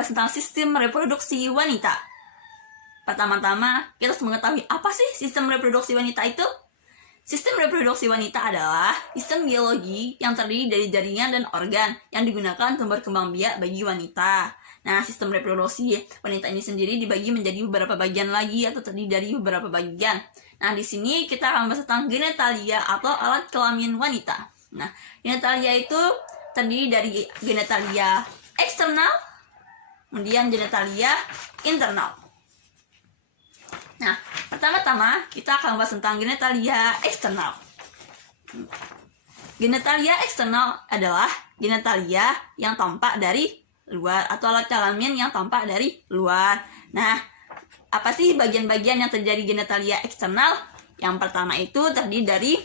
membahas tentang sistem reproduksi wanita. Pertama-tama, kita harus mengetahui apa sih sistem reproduksi wanita itu? Sistem reproduksi wanita adalah sistem biologi yang terdiri dari jaringan dan organ yang digunakan untuk berkembang biak bagi wanita. Nah, sistem reproduksi wanita ini sendiri dibagi menjadi beberapa bagian lagi atau terdiri dari beberapa bagian. Nah, di sini kita akan membahas tentang genitalia atau alat kelamin wanita. Nah, genitalia itu terdiri dari genitalia eksternal, kemudian genitalia internal. Nah, pertama-tama kita akan membahas tentang genitalia eksternal. Genitalia eksternal adalah genitalia yang tampak dari luar atau alat kelamin yang tampak dari luar. Nah, apa sih bagian-bagian yang terjadi genitalia eksternal? Yang pertama itu terdiri dari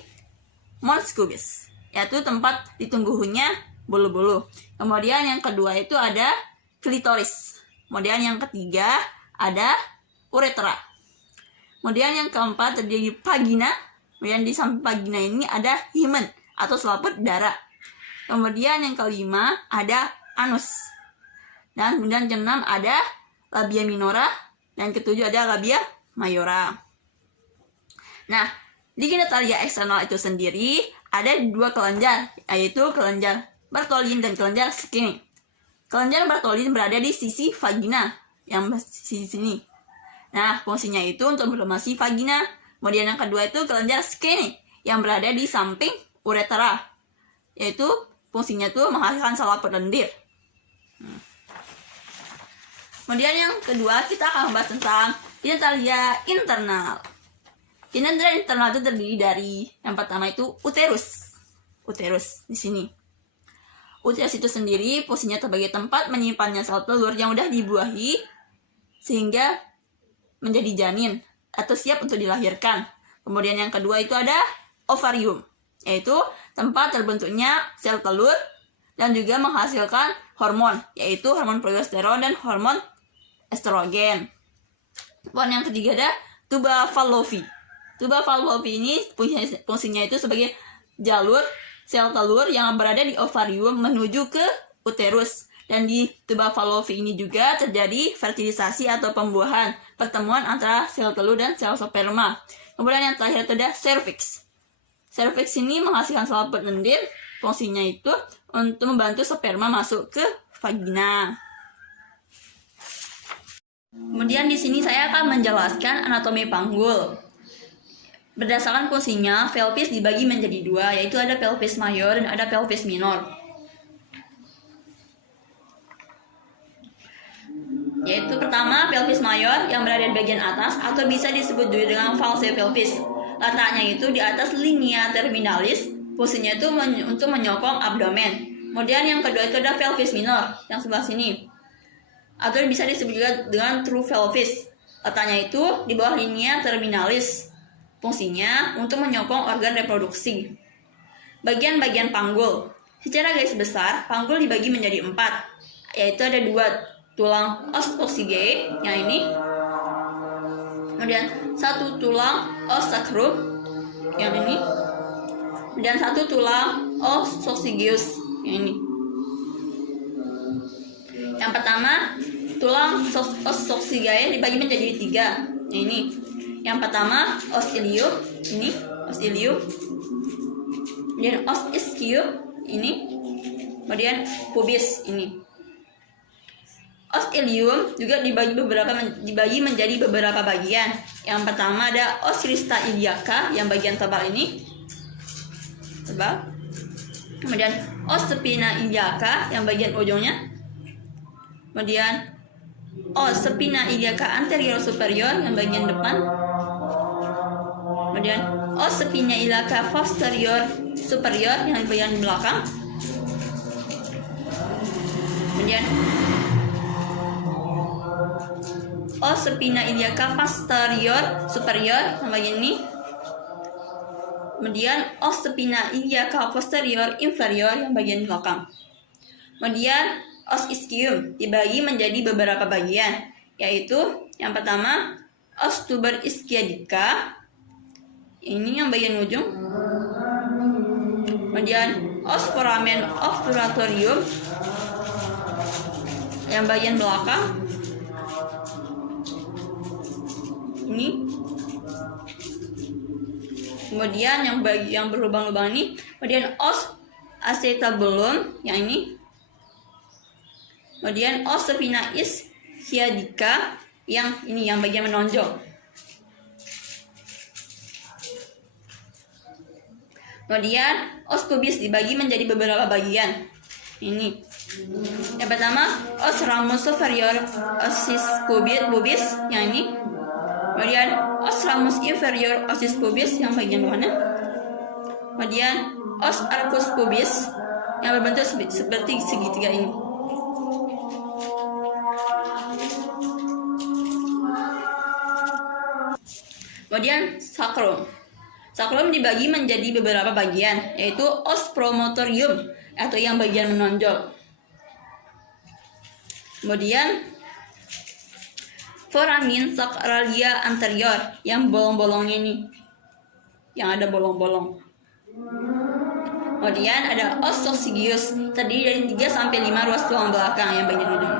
mons pubis, yaitu tempat ditumbuhnya bulu-bulu. Kemudian yang kedua itu ada klitoris. Kemudian yang ketiga ada uretra. Kemudian yang keempat terdiri vagina. Kemudian di samping vagina ini ada hymen atau selaput darah. Kemudian yang kelima ada anus. Dan kemudian keenam ada labia minora. Dan ketujuh ada labia mayora. Nah, di genitalia eksternal itu sendiri ada dua kelenjar, yaitu kelenjar Bartholin dan kelenjar Skinny. Kelenjar Bartholin berada di sisi vagina, yang di sini. Nah, fungsinya itu untuk melumasi vagina. Kemudian yang kedua itu kelenjar Skinny yang berada di samping uretra, yaitu fungsinya itu menghasilkan selaput lendir. Kemudian yang kedua kita akan membahas tentang genitalia internal. Genitalia internal itu terdiri dari yang pertama itu uterus. Uterus di sini. Uterus itu sendiri fungsinya sebagai tempat menyimpannya sel telur yang udah dibuahi sehingga menjadi janin atau siap untuk dilahirkan. Kemudian yang kedua itu ada ovarium, yaitu tempat terbentuknya sel telur dan juga menghasilkan hormon, yaitu hormon progesteron dan hormon estrogen. Dan yang ketiga ada tuba fallopi. Tuba fallopi ini fungsinya itu sebagai jalur sel telur yang berada di ovarium menuju ke uterus. Dan di tuba fallopi ini juga terjadi fertilisasi atau pembuahan, pertemuan antara sel telur dan sel sperma. Kemudian yang terakhir itu ada cervix. Cervix ini menghasilkan selaput lendir, fungsinya itu untuk membantu sperma masuk ke vagina. Kemudian di sini saya akan menjelaskan anatomi panggul. Berdasarkan fungsinya, pelvis dibagi menjadi dua, yaitu ada pelvis mayor dan ada pelvis minor. Yaitu pertama pelvis mayor yang berada di bagian atas atau bisa disebut juga dengan false pelvis. Letaknya itu di atas linea terminalis, fungsinya itu untuk menyokong abdomen. Kemudian yang kedua itu ada pelvis minor yang sebelah sini, atau bisa disebut juga dengan true pelvis. Letaknya itu di bawah linea terminalis, fungsinya untuk menyokong organ reproduksi. Bagian-bagian panggul. Secara garis besar, panggul dibagi menjadi 4, yaitu ada 2 tulang os coxae yang ini, kemudian 1 tulang os sacrum yang ini, dan 1 tulang os coccygeus yang ini. Yang pertama, tulang os coccygeus dibagi menjadi 3 yang ini. Yang pertama os ilium ini, os ilium, kemudian os ischium ini, kemudian pubis ini. Os ilium juga dibagi menjadi beberapa bagian. Yang pertama ada os crista iliaca yang bagian tebal ini, tebal. Kemudian os spina iliaca yang bagian ujungnya. Kemudian os spina iliaca anterior superior yang bagian depan. Kemudian os spina iliaca posterior superior yang bagian belakang. Kemudian os spina iliaca posterior superior yang bagian ini. Kemudian os spina iliaca posterior inferior yang bagian belakang. Kemudian os ischium dibagi menjadi beberapa bagian, yaitu yang pertama os tuber ischiadica ini yang bagian ujung. Kemudian os foramen obturatorium yang bagian belakang ini. Kemudian yang berlubang-lubang ini. Kemudian os acetabulum yang ini. Kemudian os spina ischiadica yang ini, yang bagian menonjol. Kemudian os pubis dibagi menjadi beberapa bagian. Ini. Yang pertama, os ramus superior osis pubis yang ini. Kemudian os ramus inferior osis pubis yang bagian mana? Kemudian os arcus pubis yang berbentuk seperti segitiga ini. Kemudian sacrum. Sacrum dibagi menjadi beberapa bagian, yaitu os promotorium atau yang bagian menonjol. Kemudian foramen sacralia anterior yang bolong-bolongnya ini, yang ada bolong-bolong. Kemudian ada os coccygeus, terdiri dari 3 sampai 5 ruas tulang belakang yang bagian hidung.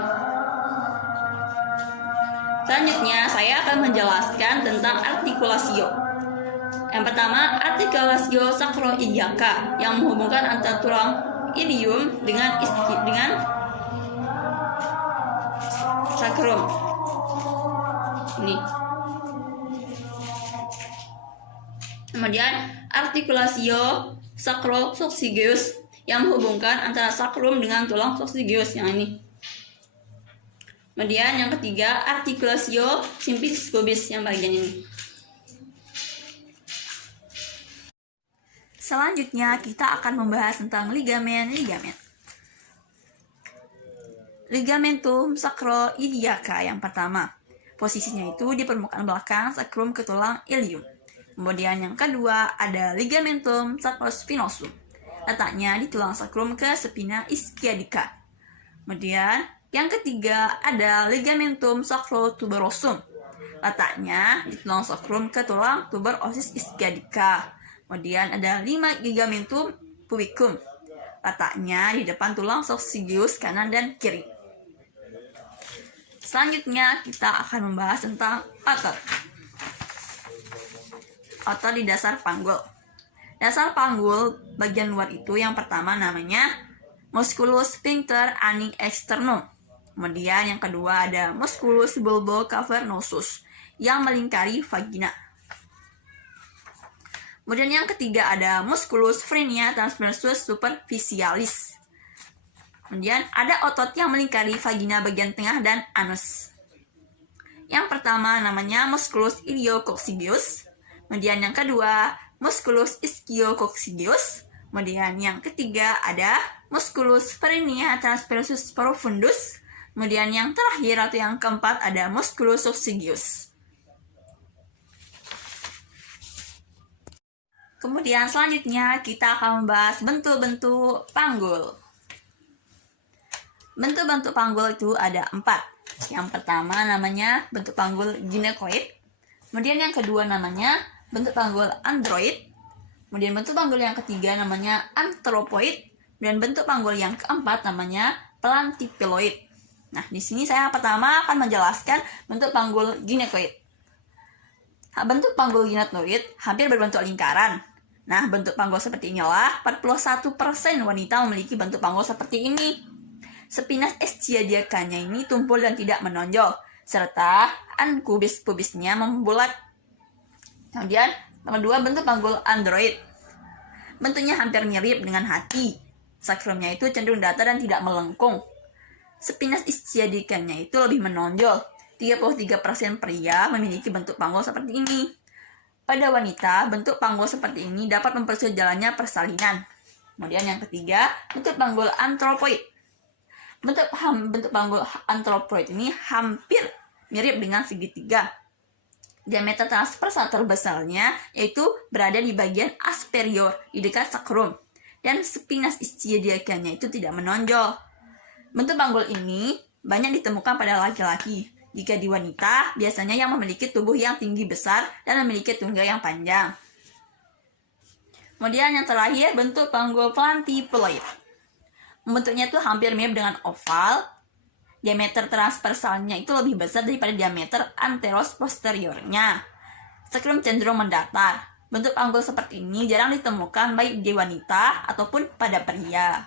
Selanjutnya saya akan menjelaskan tentang artikulasio. Yang pertama, artikulasio sacroiliaca yang menghubungkan antara tulang ilium dengan sacrum. Ini. Kemudian artikulasio sacrococcygeus yang menghubungkan antara sacrum dengan tulang coccygeus yang ini. Kemudian yang ketiga, artikulasio symphysis pubis yang bagian ini. Selanjutnya kita akan membahas tentang ligamen. Ligamentum sacroiliaca yang pertama. Posisinya itu di permukaan belakang sacrum ke tulang ilium. Kemudian yang kedua ada ligamentum sacrospinosum. Letaknya di tulang sacrum ke spina ischiadica. Kemudian yang ketiga ada ligamentum sacrotuberosum. Letaknya di tulang sacrum ke tulang tuber osis ischiadica. Kemudian ada 5 ligamentum pubicum. Letaknya di depan tulang coccygeus kanan dan kiri. Selanjutnya kita akan membahas tentang otot. Otot di dasar panggul. Dasar panggul bagian luar itu yang pertama namanya musculus sphincter ani externum. Kemudian yang kedua ada musculus bulbo cavernosus yang melingkari vagina. Kemudian yang ketiga ada musculus phrenia transversus superficialis. Kemudian ada otot yang melingkari vagina bagian tengah dan anus. Yang pertama namanya musculus iliococcygeus. Kemudian yang kedua musculus ischiococcygeus. Kemudian yang ketiga ada musculus phrenia transversus profundus. Kemudian yang terakhir atau yang keempat ada musculus coccygeus. Kemudian selanjutnya kita akan membahas bentuk-bentuk panggul. Bentuk-bentuk panggul itu ada 4. Yang pertama namanya bentuk panggul ginekoid. Kemudian yang kedua namanya bentuk panggul android. Kemudian bentuk panggul yang ketiga namanya anthropoid. Dan bentuk panggul yang keempat namanya plantipiloid. Nah, di sini saya pertama akan menjelaskan bentuk panggul ginekoid. Bentuk panggul ginekoid hampir berbentuk lingkaran. Nah, bentuk panggul seperti inilah 41% wanita memiliki bentuk panggul seperti ini. Spinas ischiadiacanya ini tumpul dan tidak menonjol, serta pubisnya membulat. Kemudian, yang kedua bentuk panggul android. Bentuknya hampir mirip dengan hati. Sakrumnya itu cenderung datar dan tidak melengkung. Spinas ischiadiacanya itu lebih menonjol. 33% pria memiliki bentuk panggul seperti ini. Pada wanita, bentuk panggul seperti ini dapat mempersulit jalannya persalinan. Kemudian yang ketiga, bentuk panggul anthropoid. Bentuk panggul anthropoid ini hampir mirip dengan segitiga. Diameter transversal terbesarnya yaitu berada di bagian asterior di dekat sakrum. Dan spinas ischiadiacanya itu tidak menonjol. Bentuk panggul ini banyak ditemukan pada laki-laki. Jika di wanita, biasanya yang memiliki tubuh yang tinggi besar dan memiliki tunggal yang panjang. Kemudian yang terakhir, bentuk panggul plantipiloid. Bentuknya itu hampir mirip dengan oval diameter transversalnya itu lebih besar daripada diameter anteros posteriornya. Skrum cenderung mendatar. Bentuk panggul seperti ini jarang ditemukan baik di wanita ataupun pada pria.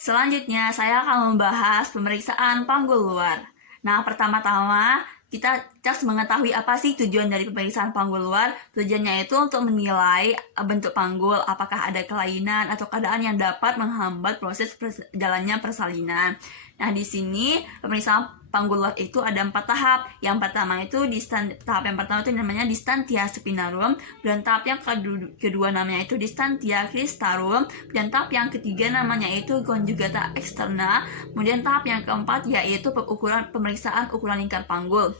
Selanjutnya, saya akan membahas pemeriksaan panggul luar. Nah, pertama-tama kita harus mengetahui apa sih tujuan dari pemeriksaan panggul luar. Tujuannya itu untuk menilai bentuk panggul, apakah ada kelainan atau keadaan yang dapat menghambat proses jalannya persalinan. Nah, di sini pemeriksaan panggul luar itu ada 4 tahap. Yang pertama itu tahap yang pertama itu namanya distantia spinarum, dan tahap yang kedua namanya itu distantia cristarum, dan tahap yang ketiga namanya itu conjugata externa. Kemudian tahap yang keempat yaitu pemeriksaan ukuran lingkar panggul.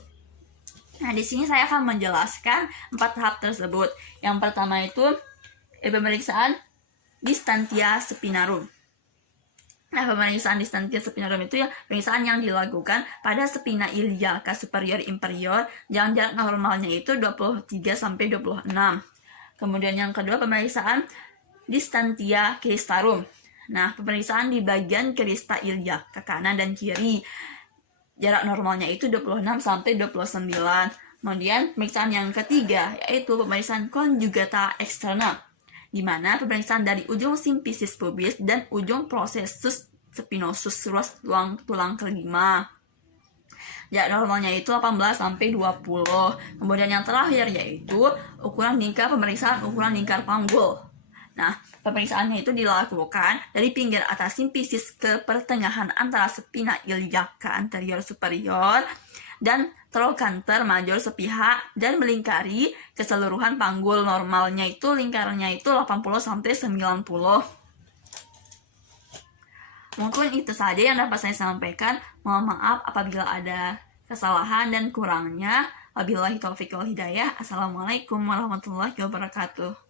Nah, di sini saya akan menjelaskan 4 tahap tersebut. Yang pertama itu pemeriksaan distantia spinarum. Nah, pemeriksaan distantia spinarum itu ya pemeriksaan yang dilakukan pada spina iliaca superior inferior yang jarak normalnya itu 23 sampai 26. Kemudian yang kedua pemeriksaan distantia cristarum. Nah, pemeriksaan di bagian crista iliaca kanan dan kiri. Jarak normalnya itu 26 sampai 29. Kemudian pemeriksaan yang ketiga yaitu pemeriksaan conjugata externa, di mana pemeriksaan dari ujung simfisis pubis dan ujung processus spinosus ruas tulang kelima. Jarak normalnya itu 18 sampai 20. Kemudian yang terakhir yaitu pemeriksaan ukuran lingkar panggul. Nah, pemeriksaannya itu dilakukan dari pinggir atas simfisis ke pertengahan antara spina iliaca anterior superior dan trochanter major sepihak dan melingkari keseluruhan panggul. Normalnya itu lingkarannya itu 80 sampai 90. Mungkin itu saja yang dapat saya sampaikan. Mohon maaf apabila ada kesalahan dan kurangnya. Wabillahi taufiq wal hidayah. Assalamualaikum warahmatullahi wabarakatuh.